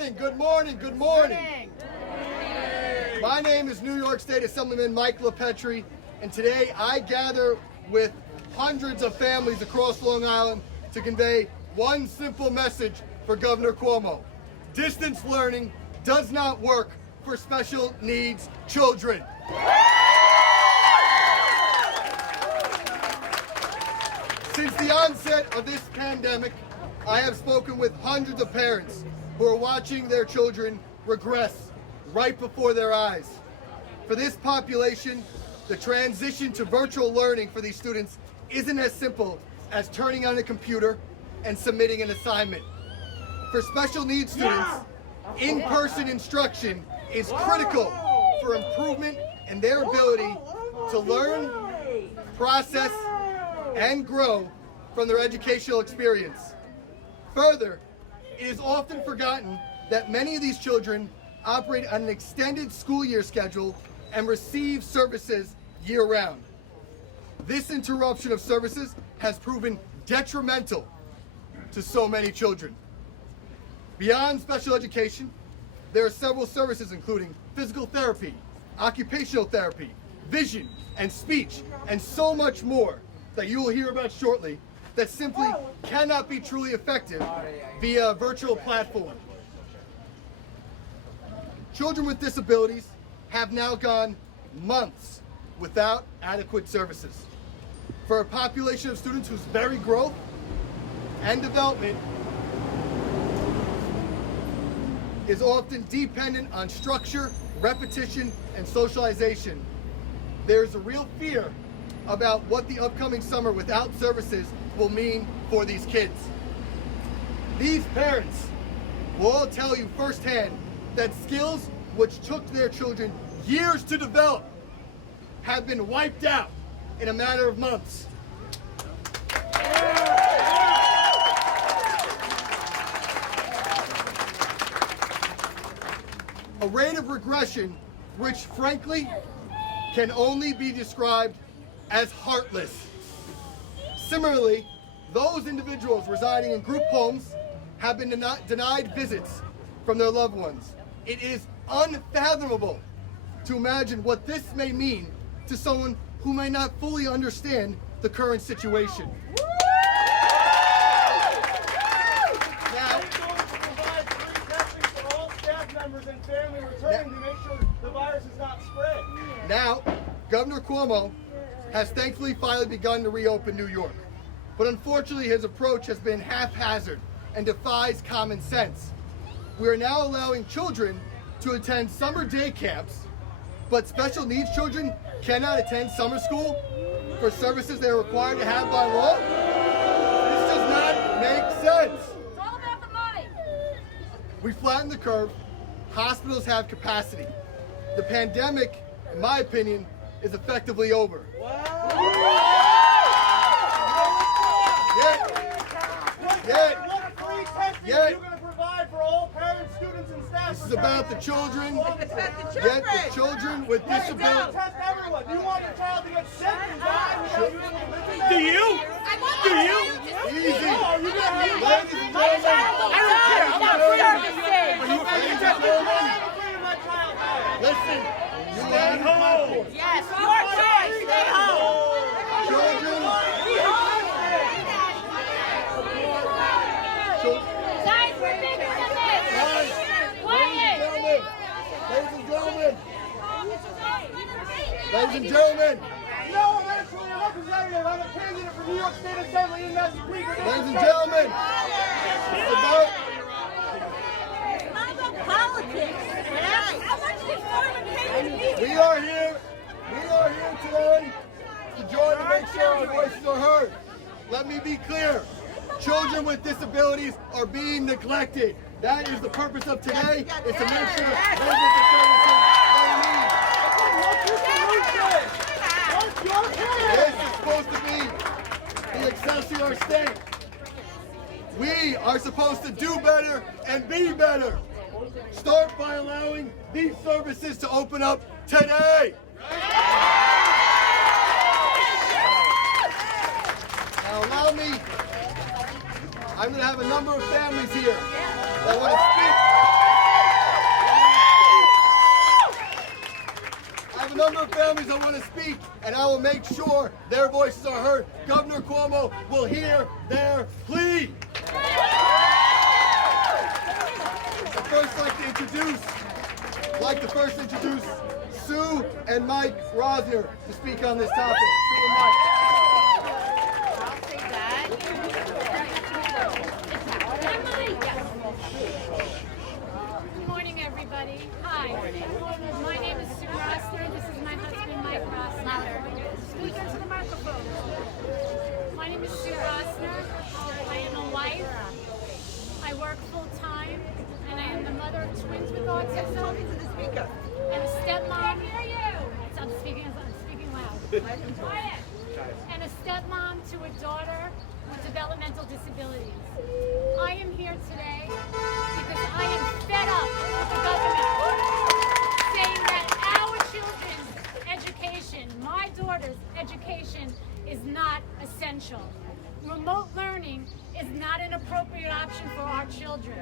morning, good morning, good morning. My name is New York State Assemblyman Mike LiPetri, and today I gather with hundreds of families across Long Island to convey one simple message for Governor Cuomo. Distance learning does not work for special needs children. Since the onset of this pandemic, I have spoken with hundreds of parents who are watching their children regress right before their eyes. For this population, the transition to virtual learning for these students isn't as simple as turning on a computer and submitting an assignment. For special needs students, in-person instruction is critical for improvement in their ability to learn, process, and grow from their educational experience. Further, it is often forgotten that many of these children operate on an extended school year schedule and receive services year-round. This interruption of services has proven detrimental to so many children. Beyond special education, there are several services including physical therapy, occupational therapy, vision and speech, and so much more that you will hear about shortly that simply cannot be truly effective via a virtual platform. Children with disabilities have now gone months without adequate services. For a population of students whose very growth and development is often dependent on structure, repetition, and socialization, there's a real fear about what the upcoming summer without services will mean for these kids. These parents will all tell you firsthand that skills which took their children years to develop have been wiped out in a matter of months. A rate of regression which frankly can only be described as heartless. Similarly, those individuals residing in group homes have been denied visits from their loved ones. It is unfathomable to imagine what this may mean to someone who may not fully understand the current situation. Now, Governor Cuomo has thankfully finally begun to reopen New York. But unfortunately, his approach has been haphazard and defies common sense. We are now allowing children to attend summer day camps, but special needs children cannot attend summer school for services they're required to have by law? This does not make sense. It's all about the money. We flattened the curve. Hospitals have capacity. The pandemic, in my opinion, is effectively over. Yet, this is about the children, yet the children with disabilities. Test everyone. Do you want your child to get sick and die? Do you? Easy. Ladies and listen, stay home. Yes, your choice. Stay home. Children. Guys, we're bigger than this. Quiet. Ladies and gentlemen. Ladies and gentlemen. No, I'm actually a representative. I'm a candidate for New York State Assembly in Massachusetts. Ladies and gentlemen. It's about Politics. How much did Foreman pay to be here? We are here today to join to make sure our voices are heard. Let me be clear. Children with disabilities are being neglected. That is the purpose of today, is to make sure they get the services they need. This is supposed to be the Excelsior state. We are supposed to do better and be better. Start by allowing these services to open up today. Now allow me, I'm going to have a number of families here that want to speak. number of families that want to speak, and I will make sure their voices are heard. Governor Cuomo will hear their plea. I'd first like to introduce Sue and Mike Rosner to speak on this topic. Sue and Mike. I'll say that. Good morning, everybody. Hi. My name is Sue Rosner. This is my husband, Mike Rosner. Speak into the microphone. My name is Sue Rosner. I am a wife. I work full-time, and I am the mother of twins with autism. And a stepmom. I'm speaking loud. And a stepmom to a daughter with developmental disabilities. I am here today because I am fed up with the government saying that our children's education, my daughter's education, is not essential. Remote learning is not an appropriate option for our children.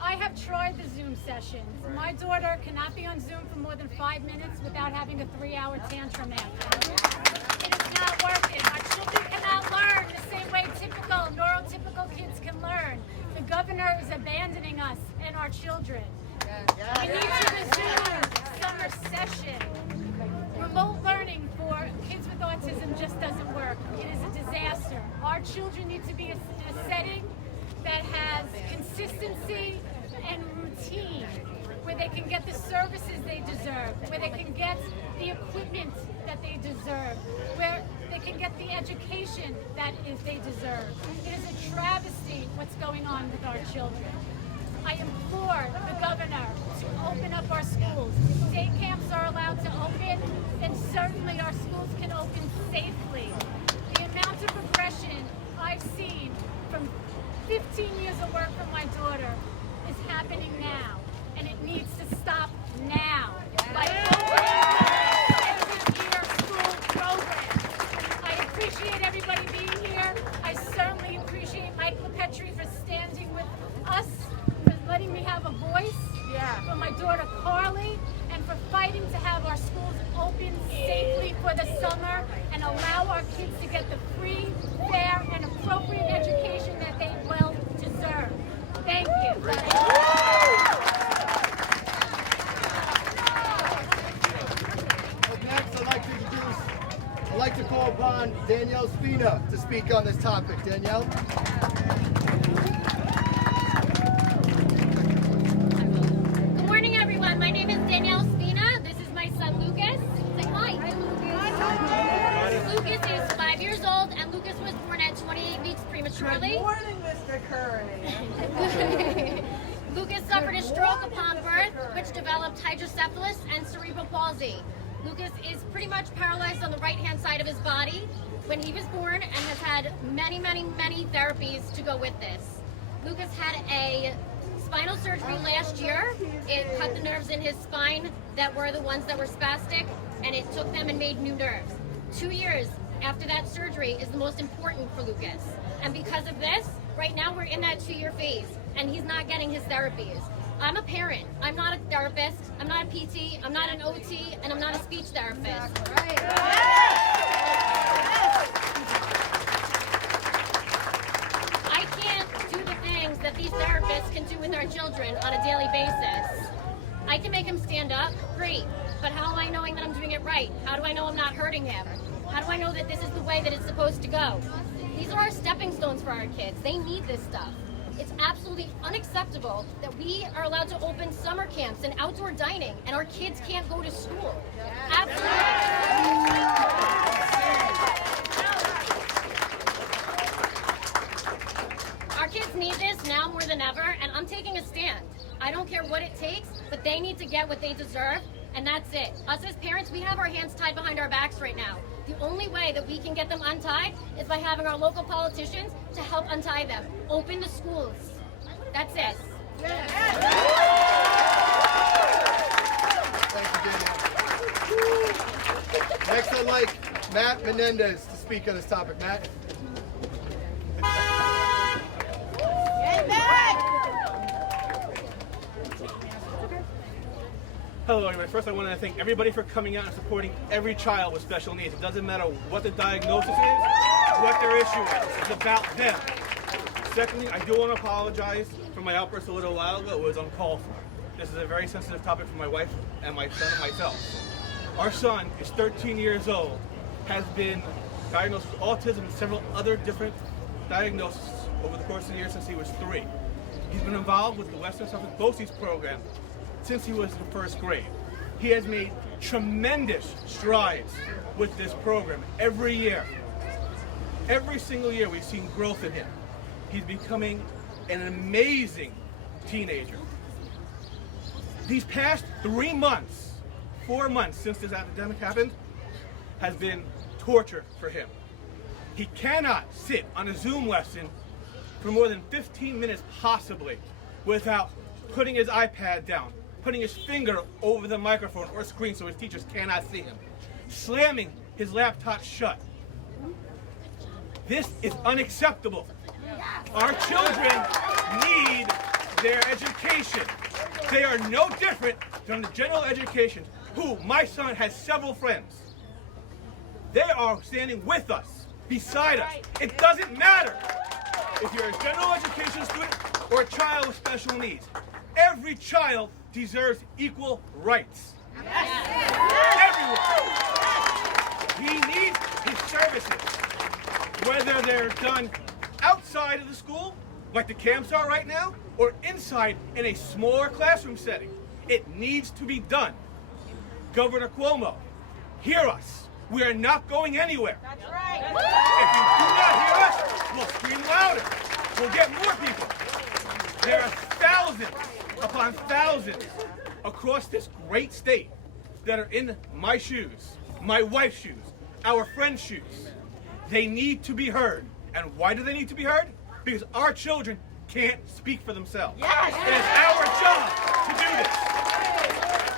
I have tried the Zoom sessions. My daughter cannot be on Zoom for more than 5 minutes without having a 3-hour tantrum after. It is not working. Our children cannot learn the same way typical, neurotypical kids can learn. The governor is abandoning us and our children. We need to resume summer session. Remote learning for kids with autism just doesn't work. It is a disaster. Our children need to be in a setting that has consistency and routine, where they can get the services they deserve, where they can get the equipment that they deserve, where they can get the education that they deserve. It is a travesty what's going on with our children. I implore the governor to open up our schools. If day camps are allowed to open, then certainly our schools can open safely. The amount of aggression I've seen from 15 years of work for my daughter is happening now, and it needs to stop now. By opening end-of-year school programs. I appreciate everybody being here. I certainly appreciate Mike LiPetri for standing with us, for letting me have a voice, for my daughter Carly, and for fighting to have our schools open safely for the summer and allow our kids to get the free, fair, and appropriate education that they well deserve. Thank you. Next, I'd like to call upon Danielle Spina to speak on this topic. Danielle? Good morning, everyone. My name is Danielle Spina. This is my son, Lucas. Say hi. Hi, Lucas. Lucas is 5 years old, and Lucas was born at 28 weeks prematurely. Good morning, Mr. Curry. Lucas suffered a stroke upon birth, which developed hydrocephalus and cerebral palsy. Lucas is pretty much paralyzed on the right-hand side of his body when he was born and has had many therapies to go with this. Lucas had a spinal surgery last year. It cut the nerves in his spine that were the ones that were spastic, and it took them and made new nerves. 2 years after that surgery is the most important for Lucas. And because of this, right now we're in that 2-year phase, and he's not getting his therapies. I'm a parent. I'm not a therapist. I'm not a PT. I'm not an OT, and I'm not a speech therapist. I can't do the things that these therapists can do with our children on a daily basis. I can make him stand up, great, but how am I knowing that I'm doing it right? How do I know I'm not hurting him? How do I know that this is the way that it's supposed to go? These are our stepping stones for our kids. They need this stuff. It's absolutely unacceptable that we are allowed to open summer camps and outdoor dining, and our kids can't go to school. Absolutely. Our kids need this now more than ever, and I'm taking a stand. I don't care what it takes, but they need to get what they deserve, and that's it. Us as parents, we have our hands tied behind our backs right now. The only way that we can get them untied is by having our local politicians to help untie them. Open the schools. That's it. Thank you, Danielle. Next, I'd like Matt Menendez to speak on this topic. Matt? Hello, everybody. First, I want to thank everybody for coming out and supporting every child with special needs. It doesn't matter what the diagnosis is, what their issue is. It's about them. Secondly, I do want to apologize for my outburst a little while ago. It was uncalled for. This is a very sensitive topic for my wife and my son and myself. Our son is 13 years old, has been diagnosed with autism and several other different diagnoses over the course of the year since he was 3. He's been involved with the Western Suffolk BOCES program since he was in 1st grade. He has made tremendous strides with this program every year. Every single year we've seen growth in him. He's becoming an amazing teenager. These past 3 months, 4 months since this epidemic happened, has been torture for him. He cannot sit on a Zoom lesson for more than 15 minutes possibly without putting his iPad down, putting his finger over the microphone or screen so his teachers cannot see him, slamming his laptop shut. This is unacceptable. Our children need their education. They are no different than the general education, who my son has several friends. They are standing with us, beside us. It doesn't matter if you're a general education student or a child with special needs. Every child deserves equal rights. Everyone. He needs his services, whether they're done outside of the school, like the camps are right now, or inside in a smaller classroom setting. It needs to be done. Governor Cuomo, hear us. We are not going anywhere. That's right. If you do not hear us, we'll scream louder. We'll get more people. There are thousands upon thousands across this great state that are in my shoes, my wife's shoes, our friends' shoes. They need to be heard. And why do they need to be heard? Because our children can't speak for themselves. Yes. It is our job to do this.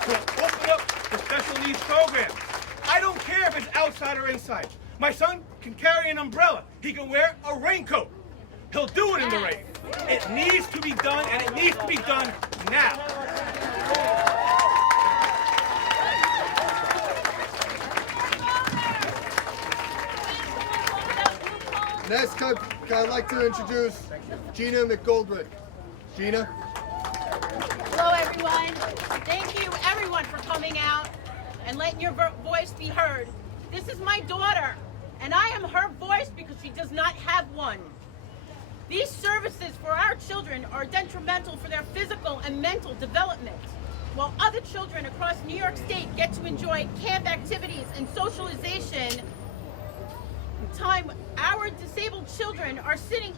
So open up the special needs program. I don't care if it's outside or inside. My son can carry an umbrella. He can wear a raincoat. He'll do it in the rain. It needs to be done, and it needs to be done now. Next, I'd like to introduce Gina McGoldrick. Gina. Hello, everyone. Thank you, everyone, for coming out and letting your voice be heard. This is my daughter, and I am her voice because she does not have one. These services for our children are detrimental for their physical and mental development. While other children across New York State get to enjoy camp activities and socialization time, our disabled children are sitting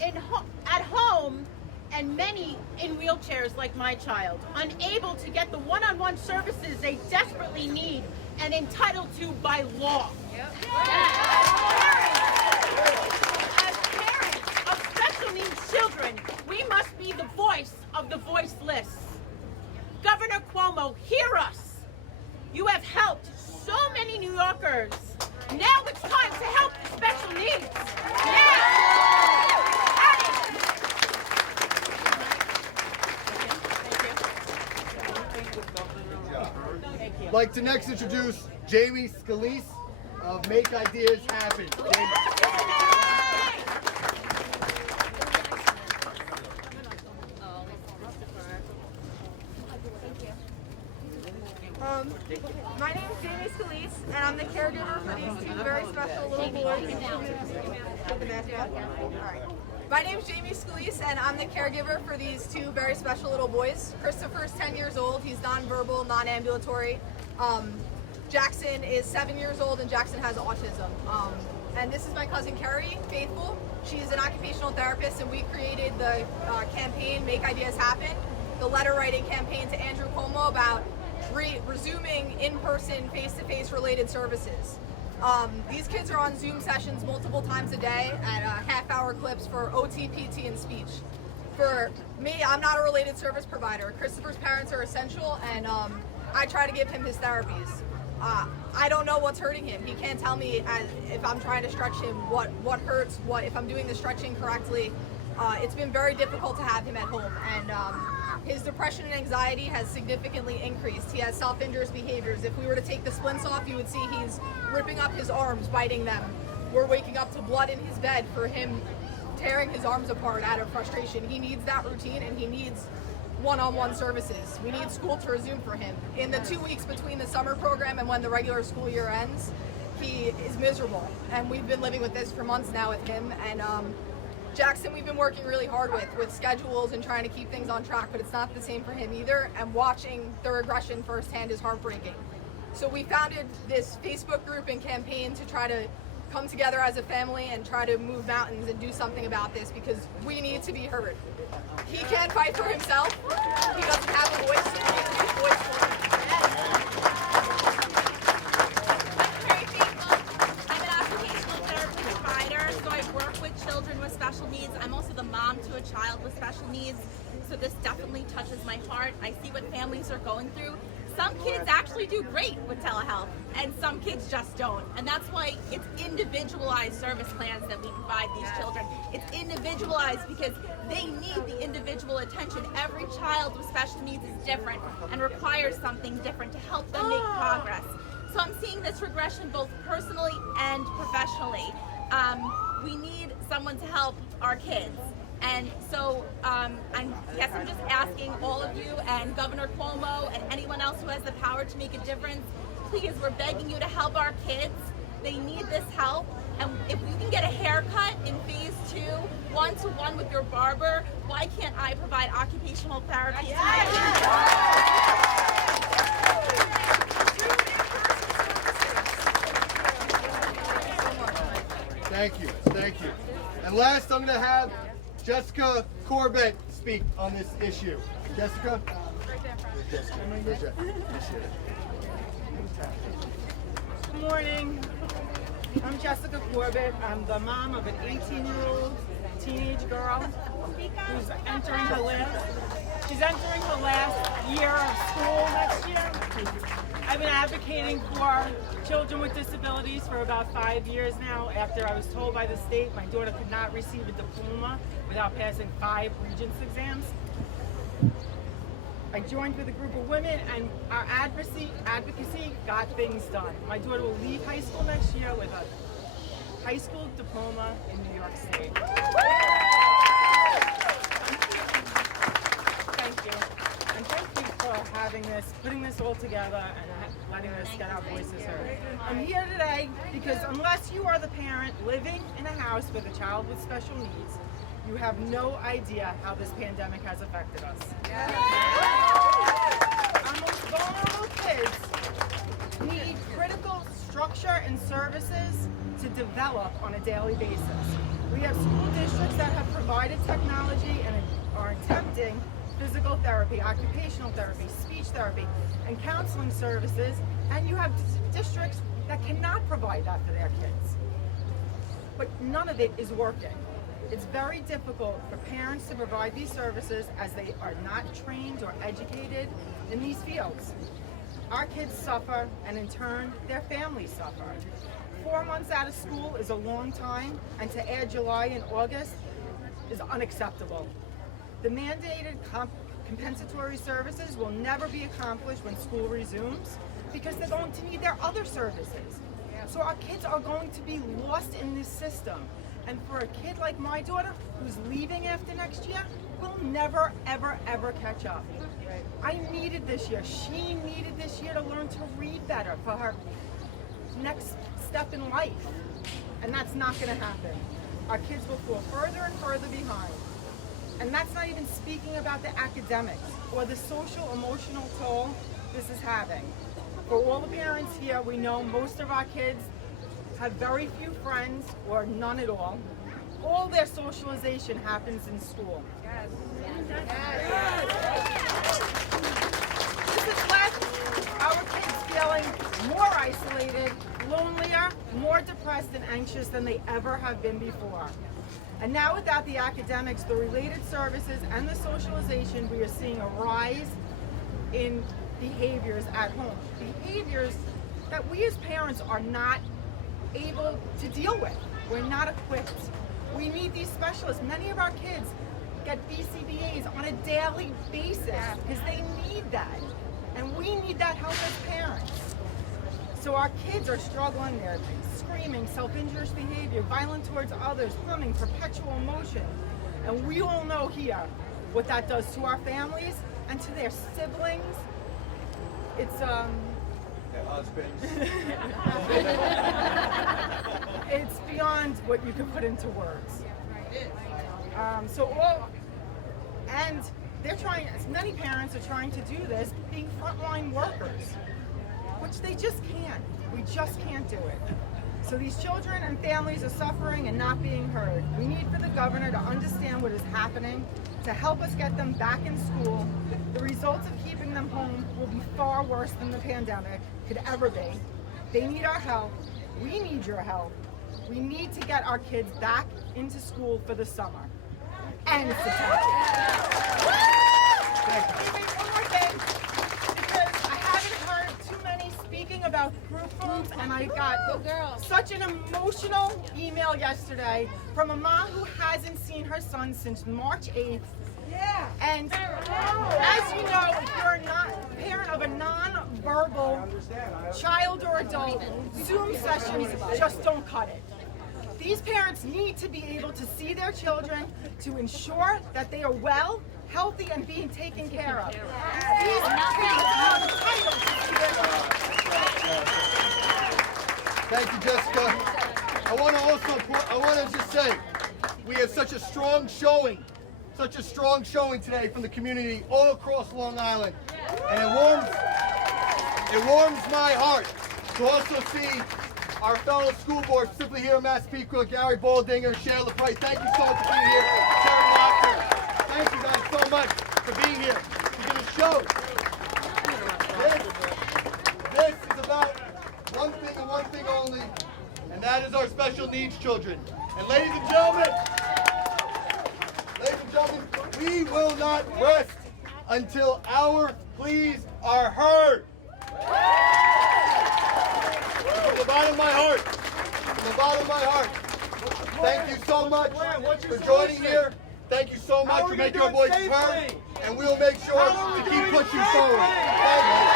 at home, and many in wheelchairs like my child, unable to get the one-on-one services they desperately need and entitled to by law. Yep. As parents of special needs children, we must be the voice of the voiceless. Governor Cuomo, hear us. You have helped so many New Yorkers. Now it's time to help the special needs. I'd like to next introduce Jamie Scalise of Make Ideas Happen. Jamie. My name is Jamie Scalise, and I'm the caregiver for these two very special little boys. My name is Jamie Scalise, and I'm the caregiver for these two very special little boys. Christopher's 10 years old. He's nonverbal, non-ambulatory. Jackson is 7 years old, and Jackson has autism. And this is my cousin Carrie Faithful. She's an occupational therapist, and we created the campaign Make Ideas Happen, the letter writing campaign to Andrew Cuomo about resuming in-person, face-to-face related services. These kids are on Zoom sessions multiple times a day at half-hour clips for OT, PT, and speech. For me, I'm not a related service provider. Christopher's parents are essential, and I try to give him his therapies. I don't know what's hurting him. He can't tell me if I'm trying to stretch him what hurts, if I'm doing the stretching correctly. It's been very difficult to have him at home, and his depression and anxiety has significantly increased. He has self-injurious behaviors. If we were to take the splints off, you would see he's ripping up his arms, biting them. We're waking up to blood in his bed for him tearing his arms apart out of frustration. He needs that routine, and he needs one-on-one services. We need school to resume for him. In the 2 weeks between the summer program and when the regular school year ends, he is miserable, and we've been living with this for months now with him. And Jackson, we've been working really hard with schedules and trying to keep things on track, but it's not the same for him either, and watching the regression firsthand is heartbreaking. So we founded this Facebook group and campaign to try to come together as a family and try to move mountains and do something about this, because we need to be heard. He can't fight for himself. He doesn't have a voice. We need to be a voice for him. I'm an occupational therapy provider, so I work with children with special needs. I'm also the mom to a child with special needs, so this definitely touches my heart. I see what families are going through. Some kids actually do great with telehealth, and some kids just don't. And that's why it's individualized service plans that we provide these children. It's individualized because they need the individual attention. Every child with special needs is different and requires something different to help them make progress. So I'm seeing this regression both personally and professionally. We need someone to help our kids. And so I'm just asking all of you and Governor Cuomo and anyone else who has the power to make a difference, please, we're begging you to help our kids. They need this help. And if you can get a haircut in phase 2, one-to-one with your barber, why can't I provide occupational therapy to my Thank you, thank you. And last, I'm going to have Jessica Corbett speak on this issue. Jessica? Good morning. I'm Jessica Corbett. I'm the mom of an 18-year-old teenage girl who's entering her last year of school next year. I've been advocating for children with disabilities for about 5 years now. After I was told by the state my daughter could not receive a diploma without passing 5 Regents exams, I joined with a group of women, and our advocacy got things done. My daughter will leave high school next year with a high school diploma in New York State. Thank you. And thank you for having this, putting this all together and letting us get our voices heard. I'm here today because unless you are the parent living in a house with a child with special needs, you have no idea how this pandemic has affected us. Our most vulnerable kids need critical structure and services to develop on a daily basis. We have school districts that have provided technology and are attempting physical therapy, occupational therapy, speech therapy, and counseling services, and you have districts that cannot provide that for their kids. But none of it is working. It's very difficult for parents to provide these services as they are not trained or educated in these fields. Our kids suffer, and in turn, their families suffer. 4 months out of school is a long time, and to add July and August is unacceptable. The mandated compensatory services will never be accomplished when school resumes because they're going to need their other services. So our kids are going to be lost in this system. And for a kid like my daughter, who's leaving after next year, we'll never, ever, ever catch up. I needed this year. She needed this year to learn to read better for her next step in life. And that's not going to happen. Our kids will fall further and further behind. And that's not even speaking about the academics or the social, emotional toll this is having. For all the parents here, we know most of our kids have very few friends or none at all. All their socialization happens in school. Yes. This has left our kids feeling more isolated, lonelier, more depressed and anxious than they ever have been before. And now without the academics, the related services, and the socialization, we are seeing a rise in behaviors at home. Behaviors that we as parents are not able to deal with. We're not equipped. We need these specialists. Many of our kids get BCBAs on a daily basis because they need that. And we need that help as parents. So our kids are struggling, they're screaming, self-injurious behavior, violent towards others, humming, perpetual emotion. And we all know here what that does to our families and to their siblings. It's Their husbands. it's beyond what you can put into words. And they're trying, many parents are trying to do this, being frontline workers, which they just can't. We just can't do it. So these children and families are suffering and not being heard. We need for the governor to understand what is happening, to help us get them back in school. The results of keeping them home will be far worse than the pandemic could ever be. They need our help. We need your help. We need to get our kids back into school for the summer. And September. One more thing, because I haven't heard too many speaking about group homes, and I got such an emotional email yesterday from a mom who hasn't seen her son since March 8th. And as you know, if you're a parent of a non-verbal child or adult, Zoom sessions just don't cut it. These parents need to be able to see their children to ensure that they are well, healthy, and being taken care of. These parents are entitled to see their children. Thank you, Jessica. I want to just say, we have such a strong showing today from the community all across Long Island, and it warms my heart to also see our fellow school board, specifically here in Massapequa, Gary Baldinger, Shea LiPetri. Thank you so much for being here. Terry Locker. Thank you guys so much for being here. Because it shows. This is about one thing and one thing only, and that is our special needs children. And ladies and gentlemen, we will not rest until our pleas are heard. From the bottom of my heart, thank you so much for joining here. Thank you so much for making your voices heard, and we will make sure to keep pushing forward. Thank you.